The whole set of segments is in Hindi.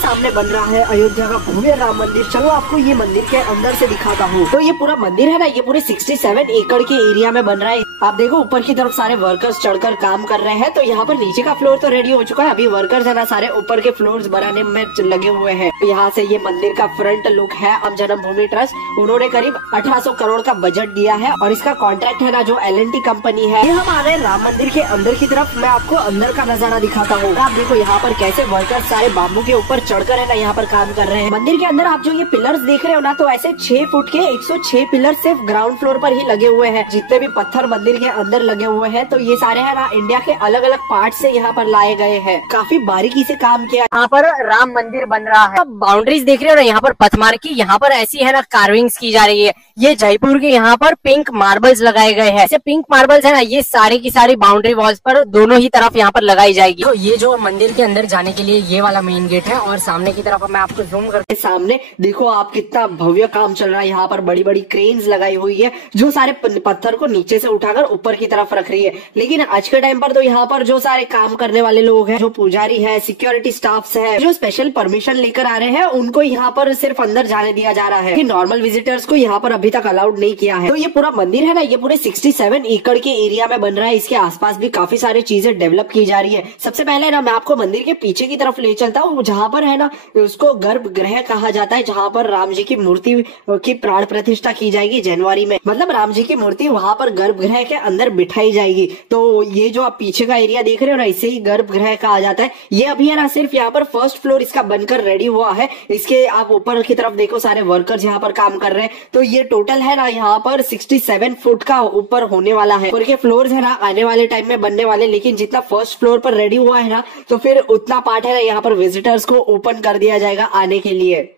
सामने बन रहा है अयोध्या का भव्य राम मंदिर। चलो आपको ये मंदिर के अंदर से दिखाता हूँ। तो ये पूरा मंदिर है ना, ये पूरे 67 एकड़ के एरिया में बन रहा है। आप देखो ऊपर की तरफ सारे वर्कर्स चढ़कर काम कर रहे हैं। तो यहाँ पर नीचे का फ्लोर तो रेडी हो चुका है, अभी वर्कर्स है ना सारे ऊपर के फ्लोर्स बनाने में लगे हुए हैं। यहाँ से ये मंदिर का फ्रंट लुक है। राम जन्मभूमि ट्रस्ट उन्होंने करीब 1800 करोड़ का बजट दिया है और इसका कॉन्ट्रैक्ट है ना जो L&T कंपनी है। ये हम आ गए राम मंदिर के अंदर की तरफ। मैं आपको अंदर का नजारा दिखाता हूँ। आप देखो यहाँ पर कैसे वर्कर्स सारे बाम्बू के ऊपर चढ़कर है ना यहाँ पर काम कर रहे हैं। मंदिर के अंदर आप जो ये पिलर्स देख रहे हो ना, तो ऐसे 6 फुट के 106 पिलर सिर्फ ग्राउंड फ्लोर पर ही लगे हुए हैं। जितने भी पत्थर मंदिर के अंदर लगे हुए हैं, तो ये सारे है ना इंडिया के अलग अलग पार्ट से यहाँ पर लाए गए हैं। काफी बारीकी से काम किया। यहाँ पर राम मंदिर बन रहा है। बाउंड्रीज देख रहे हो ना, यहाँ पर पथमार की यहाँ पर ऐसी है ना कार्विंग्स की जा रही है। ये जयपुर के यहाँ पर पिंक मार्बल्स लगाए गए हैं। पिंक मार्बल्स है ना, ये सारी की सारी बाउंड्री वॉल्स पर दोनों ही तरफ यहाँ पर लगाई जाएगी। तो ये जो मंदिर के अंदर जाने के लिए ये वाला मेन गेट है और सामने की तरफ मैं आपको जूम करके सामने देखो आप कितना भव्य काम चल रहा है। यहाँ पर बड़ी बड़ी क्रेन्स लगाई हुई है जो सारे पत्थर को नीचे से उठाकर ऊपर की तरफ रख रही है। लेकिन आज के टाइम पर तो यहाँ पर जो सारे काम करने वाले लोग हैं, जो पुजारी है, सिक्योरिटी स्टाफ है, जो स्पेशल परमिशन लेकर आ रहे हैं, उनको यहाँ पर सिर्फ अंदर जाने दिया जा रहा है कि नॉर्मल विजिटर्स को यहाँ पर अभी तक अलाउड नहीं किया है। तो ये पूरा मंदिर है ना, ये पूरे 67 एकड़ के एरिया में बन रहा है। इसके आसपास भी काफी सारी चीजें डेवलप की जा रही है। सबसे पहले ना मैं आपको मंदिर के पीछे की तरफ ले चलता हूँ, जहाँ पर है ना उसको गर्भगृह कहा जाता है, जहाँ पर राम जी की मूर्ति की प्राण प्रतिष्ठा की जाएगी जनवरी में। मतलब राम जी की मूर्ति वहाँ पर गर्भगृह के अंदर बिठाई जाएगी। तो ये जो आप पीछे का एरिया देख रहे हो ना, इसे ही गर्भगृह कहा जाता है। ये अभी है ना सिर्फ यहाँ पर फर्स्ट फ्लोर इसका बनकर रेडी हुआ है। इसके आप ऊपर की तरफ देखो सारे वर्कर्स यहाँ पर काम कर रहे हैं। तो ये टोटल है ना यहाँ पर 67 फुट का ऊपर होने वाला है। ऊपर के फ्लोर्स है ना आने वाले टाइम में बनने वाले, लेकिन जितना फर्स्ट फ्लोर पर रेडी हुआ है ना, तो फिर उतना पार्ट है ना यहाँ पर विजिटर्स को ओपन कर दिया जाएगा आने के लिए।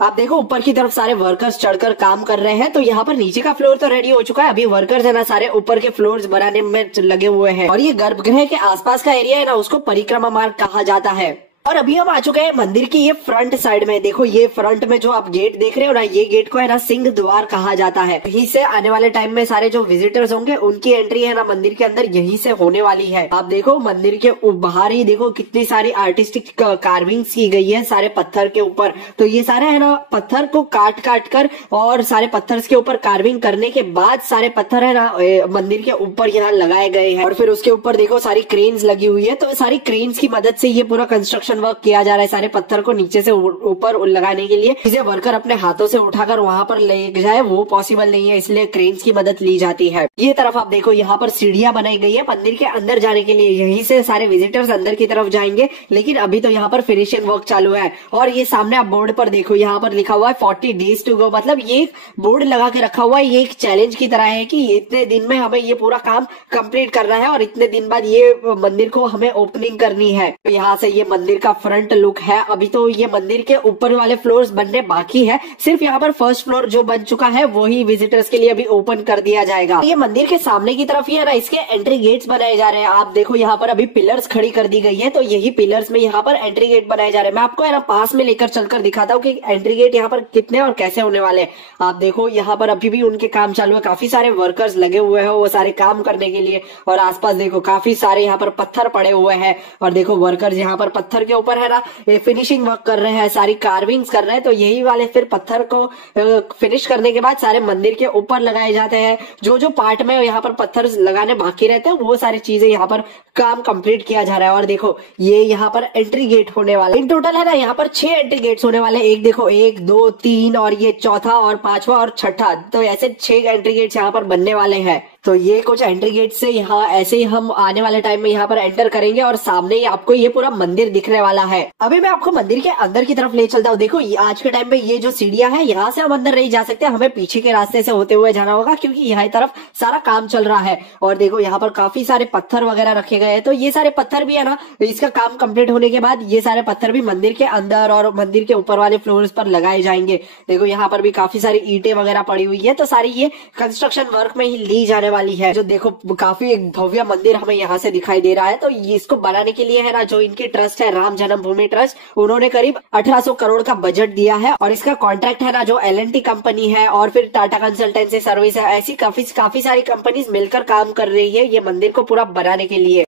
आप देखो ऊपर की तरफ सारे वर्कर्स चढ़कर काम कर रहे हैं। तो यहाँ पर नीचे का फ्लोर तो रेडी हो चुका है, अभी वर्कर्स है ना सारे ऊपर के फ्लोर्स बनाने में लगे हुए हैं। और ये गर्भगृह के आसपास का एरिया है ना, उसको परिक्रमा मार्ग कहा जाता है। और अभी हम आ चुके हैं मंदिर की ये फ्रंट साइड में। देखो ये फ्रंट में जो आप गेट देख रहे हो ना, ये गेट को है ना सिंह द्वार कहा जाता है। यहीं से आने वाले टाइम में सारे जो विजिटर्स होंगे उनकी एंट्री है ना मंदिर के अंदर यहीं से होने वाली है। आप देखो मंदिर के बाहर ही देखो कितनी सारी आर्टिस्टिक कार्विंग्स की गई है सारे पत्थर के ऊपर। तो ये सारे है ना पत्थर को काट काट कर और सारे पत्थर के ऊपर कार्विंग करने के बाद सारे पत्थर है ना मंदिर के ऊपर यहाँ लगाए गए हैं। और फिर उसके ऊपर देखो सारी क्रेन्स लगी हुई है। तो सारी क्रेन्स की मदद से ये पूरा कंस्ट्रक्शन वर्क किया जा रहा है। सारे पत्थर को नीचे से ऊपर लगाने के लिए इसे वर्कर अपने हाथों से उठाकर वहां पर ले जाए वो पॉसिबल नहीं है, इसलिए क्रेन्स की मदद ली जाती है। ये तरफ आप देखो यहाँ पर सीढ़ियां बनाई गई है मंदिर के अंदर जाने के लिए। यहीं से सारे विजिटर्स अंदर की तरफ जाएंगे, लेकिन अभी तो यहाँ पर फिनिशिंग वर्क चालू है। और ये सामने आप बोर्ड पर देखो, यहाँ पर लिखा हुआ है 40 days to go। मतलब ये बोर्ड लगा के रखा हुआ है, ये एक चैलेंज की तरह है कि इतने दिन में हमें ये पूरा काम कंप्लीट करना है और इतने दिन बाद ये मंदिर को हमें ओपनिंग करनी है। तो यहाँ से ये मंदिर का फ्रंट लुक है। अभी तो ये मंदिर के ऊपर वाले फ्लोर्स बनने बाकी है, सिर्फ यहाँ पर फर्स्ट फ्लोर जो बन चुका है वही विजिटर्स के लिए अभी ओपन कर दिया जाएगा। ये मंदिर के सामने की तरफ ही है ना इसके एंट्री गेट्स बनाए जा रहे हैं। आप देखो यहाँ पर अभी पिलर्स खड़ी कर दी गई है, तो यही पिलर्स में यहाँ पर एंट्री गेट बनाए जा रहे हैं। मैं आपको है ना पास में लेकर चलकर दिखाता हूँ कि एंट्री गेट यहाँ पर कितने और कैसे होने वाले। आप देखो यहाँ पर अभी भी उनके काम चालू है, काफी सारे वर्कर्स लगे हुए हैं वो सारे काम करने के लिए। और आसपास देखो काफी सारे यहाँ पर पत्थर पड़े हुए हैं और देखो वर्कर्स यहाँ पर पत्थर के ऊपर है ना फिनिशिंग वर्क कर रहे हैं, सारी कार्विंग्स कर रहे हैं। तो यही वाले फिर पत्थर को फिनिश करने के बाद सारे मंदिर के ऊपर लगाए जाते हैं। जो जो पार्ट में यहाँ पर पत्थर लगाने बाकी रहते हैं वो सारी चीजें यहाँ पर काम कंप्लीट किया जा रहा है। और देखो ये यहाँ पर एंट्री गेट होने वाला है। इन टोटल है ना यहाँ पर 6 एंट्री गेट्स होने वाले। एक देखो 1 2 3 और ये चौथा और पांचवा और छठा, तो ऐसे 6 एंट्री गेट्स यहाँ पर बनने वाले हैं। तो ये कुछ एंट्री गेट से यहाँ ऐसे ही हम आने वाले टाइम में यहाँ पर एंटर करेंगे और सामने ही आपको ये पूरा मंदिर दिखने वाला है। अभी मैं आपको मंदिर के अंदर की तरफ ले चलता हूँ। देखो आज के टाइम पे ये जो सीढ़ियां है यहाँ से हम अंदर नहीं जा सकते, हमें पीछे के रास्ते से होते हुए जाना होगा क्योंकि यहाँ तरफ सारा काम चल रहा है। और देखो यहाँ पर काफी सारे पत्थर वगैरह रखे गए हैं। तो ये सारे पत्थर भी है ना, इसका काम कंप्लीट होने के बाद ये सारे पत्थर भी मंदिर के अंदर और मंदिर के ऊपर वाले फ्लोर्स पर लगाए जाएंगे। देखो यहाँ पर भी काफी सारी ईंटें वगैरह पड़ी हुई है, तो सारी ये कंस्ट्रक्शन वर्क में ही ली जाने वाली है। जो देखो काफी एक भव्य मंदिर हमें यहाँ से दिखाई दे रहा है। तो इसको बनाने के लिए है ना जो इनकी ट्रस्ट है राम जन्मभूमि ट्रस्ट, उन्होंने करीब 1800 करोड़ का बजट दिया है और इसका कॉन्ट्रैक्ट है ना जो L&T कंपनी है और फिर टाटा कंसल्टेंसी सर्विस है, ऐसी काफी सारी कंपनीज मिलकर काम कर रही है ये मंदिर को पूरा बनाने के लिए।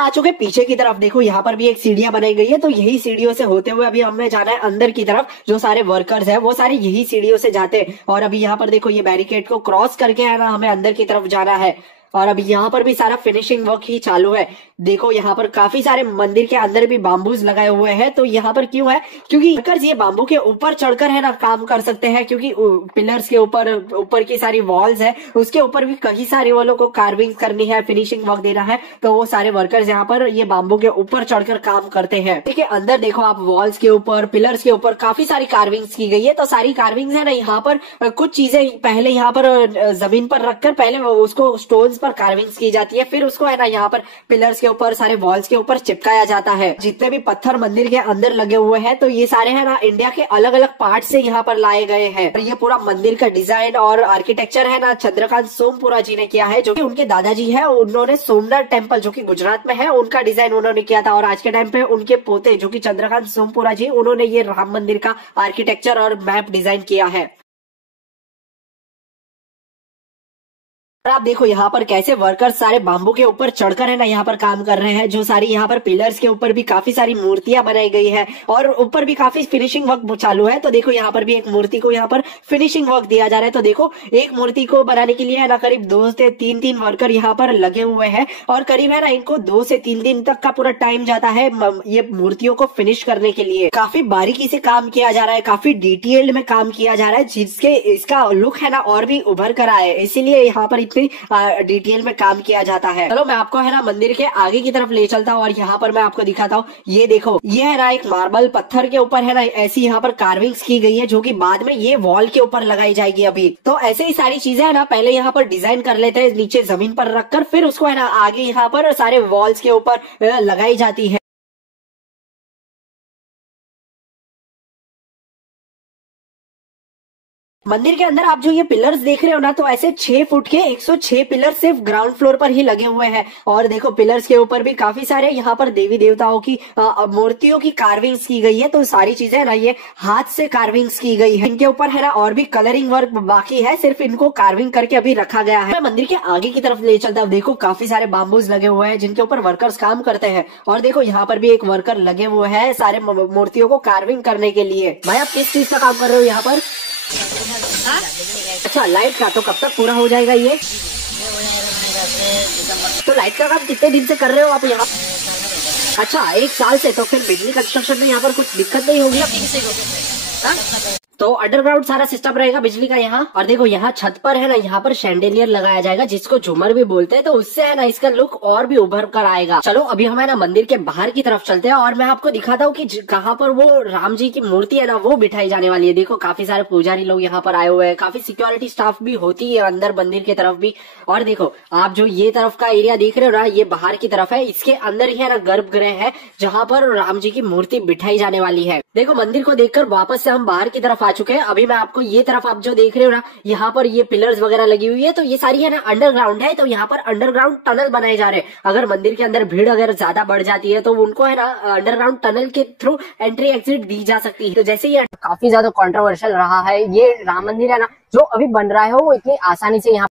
आ चुके पीछे की तरफ। देखो यहाँ पर भी एक सीढ़ियां बनाई गई है, तो यही सीढ़ियों से होते हुए अभी हमें जाना है अंदर की तरफ। जो सारे वर्कर्स हैं वो सारे यही सीढ़ियों से जाते हैं। और अभी यहाँ पर देखो, ये बैरिकेड को क्रॉस करके है ना हमें अंदर की तरफ जाना है। और अभी यहाँ पर भी सारा फिनिशिंग वर्क ही चालू है। देखो यहाँ पर काफी सारे मंदिर के अंदर भी बाम्बूज लगाए हुए हैं। तो यहाँ पर क्यों है? क्योंकि वर्कर्स ये बाम्बू के ऊपर चढ़कर है ना काम कर सकते हैं, क्योंकि पिलर्स के ऊपर की सारी वॉल्स है, उसके ऊपर भी कई सारे वालों को कार्विंग करनी है, फिनिशिंग वर्क देना है। तो वो सारे वर्कर्स यहाँ पर ये बाम्बू के ऊपर चढ़कर काम करते हैं। ठीक है, अंदर देखो आप, वॉल्स के ऊपर, पिलर्स के ऊपर काफी सारी कार्विंग्स की गई है। तो सारी कार्विंग्स है ना यहाँ पर कुछ चीजें पहले यहाँ पर जमीन पर रखकर पहले उसको स्टोन्स पर कार्विंग्स की जाती है, फिर उसको है ना यहाँ पर पिलर्स के ऊपर, सारे वॉल्स के ऊपर चिपकाया जाता है। जितने भी पत्थर मंदिर के अंदर लगे हुए हैं, तो ये सारे है ना इंडिया के अलग अलग पार्ट से यहाँ पर लाए गए हैं। ये पूरा मंदिर का डिजाइन और आर्किटेक्चर है ना चंद्रकांत सोमपुरा जी ने किया है, जो कि उनके दादाजी है। उन्होंने सोमनाथ टेम्पल जो कि गुजरात में है, उनका डिजाइन उन्होंने किया था। और आज के टाइम पे उनके पोते जो कि चंद्रकांत सोमपुरा जी, उन्होंने ये राम मंदिर का आर्किटेक्चर और मैप डिजाइन किया है। और आप देखो यहाँ पर कैसे वर्कर्स सारे बाम्बू के ऊपर चढ़कर है ना यहाँ पर काम कर रहे हैं। जो सारी यहाँ पर पिलर्स के ऊपर भी काफी सारी मूर्तियां बनाई गई है और ऊपर भी काफी फिनिशिंग वर्क चालू है। तो देखो यहाँ पर भी एक मूर्ति को यहाँ पर फिनिशिंग वर्क दिया जा रहा है। तो देखो एक मूर्ति को बनाने के लिए है ना करीब 2 से 3 वर्कर यहाँ पर लगे हुए हैं और करीब है ना इनको 2 से 3 दिन तक का पूरा टाइम जाता है ये मूर्तियों को फिनिश करने के लिए। काफी बारीकी से काम किया जा रहा है, काफी डिटेल्ड में काम किया जा रहा है, जिसके इसका लुक है ना और भी उभर कर आए, इसीलिए यहाँ पर डिटेल में काम किया जाता है। चलो मैं आपको है ना मंदिर के आगे की तरफ ले चलता हूँ और यहाँ पर मैं आपको दिखाता हूँ। ये देखो, ये है ना एक मार्बल पत्थर के ऊपर है ना ऐसी यहाँ पर कार्विंग्स की गई है, जो कि बाद में ये वॉल के ऊपर लगाई जाएगी। अभी तो ऐसे ही सारी चीजें है ना पहले यहाँ पर डिजाइन कर लेते हैं नीचे जमीन पर रखकर, फिर उसको है ना आगे यहाँ पर सारे वॉल्स के ऊपर लगाई जाती है। मंदिर के अंदर आप जो ये पिलर्स देख रहे हो ना, तो ऐसे 6 फुट के 106 पिलर सिर्फ ग्राउंड फ्लोर पर ही लगे हुए हैं। और देखो पिलर्स के ऊपर भी काफी सारे यहाँ पर देवी देवताओं की मूर्तियों की कार्विंग्स की गई है। तो सारी चीजें ना ये हाथ से कार्विंग्स की गई है। इनके ऊपर है ना और भी कलरिंग वर्क बाकी है, सिर्फ इनको कार्विंग करके अभी रखा गया है। मैं मंदिर के आगे की तरफ ले चलता हूँ। देखो काफी सारे बाम्बूज लगे हुए हैं जिनके ऊपर वर्कर्स काम करते हैं। और देखो यहाँ पर भी एक वर्कर लगे हुए हैं सारे मूर्तियों को कार्विंग करने के लिए। भाई आप किस चीज का काम कर रहे हो यहाँ पर? अच्छा, लाइट का। तो कब तक पूरा हो जाएगा ये? तो लाइट का काम कितने दिन से कर रहे हो आप यहाँ? अच्छा, 1 साल से। तो फिर बिजली कंस्ट्रक्शन में यहाँ पर कुछ दिक्कत नहीं होगी? तो अंडरग्राउंड सारा सिस्टम रहेगा बिजली का यहाँ। और देखो यहाँ छत पर है ना यहाँ पर शैंडेलियर लगाया जाएगा, जिसको झूमर भी बोलते हैं। तो उससे है ना इसका लुक और भी उभर कर आएगा। चलो अभी हम है ना मंदिर के बाहर की तरफ चलते हैं और मैं आपको दिखाता हूँ कि कहाँ पर वो राम जी की मूर्ति है ना वो बिठाई जाने वाली है। देखो काफी सारे पुजारी लोग यहाँ पर आए हुए हैं, काफी सिक्योरिटी स्टाफ भी होती है अंदर मंदिर की तरफ भी। और देखो आप जो ये तरफ का एरिया देख रहे हो ना, ये बाहर की तरफ है, इसके अंदर ही है ना गर्भगृह है जहाँ पर राम जी की मूर्ति बिठाई जाने वाली है। देखो मंदिर को देखकर वापस से हम बाहर की तरफ आ चुके हैं। अभी मैं आपको ये तरफ आप जो देख रहे हो ना, यहाँ पर ये पिलर्स वगैरह लगी हुई है, तो ये सारी है ना अंडरग्राउंड है। तो यहाँ पर अंडरग्राउंड टनल बनाए जा रहे हैं। अगर मंदिर के अंदर भीड़ अगर ज्यादा बढ़ जाती है तो उनको है ना अंडरग्राउंड टनल के थ्रू एंट्री एग्जिट दी जा सकती है। तो जैसे ये काफी ज्यादा कंट्रोवर्शियल रहा है, ये राम मंदिर है ना जो अभी बन रहा है वो इतनी आसानी से यहाँ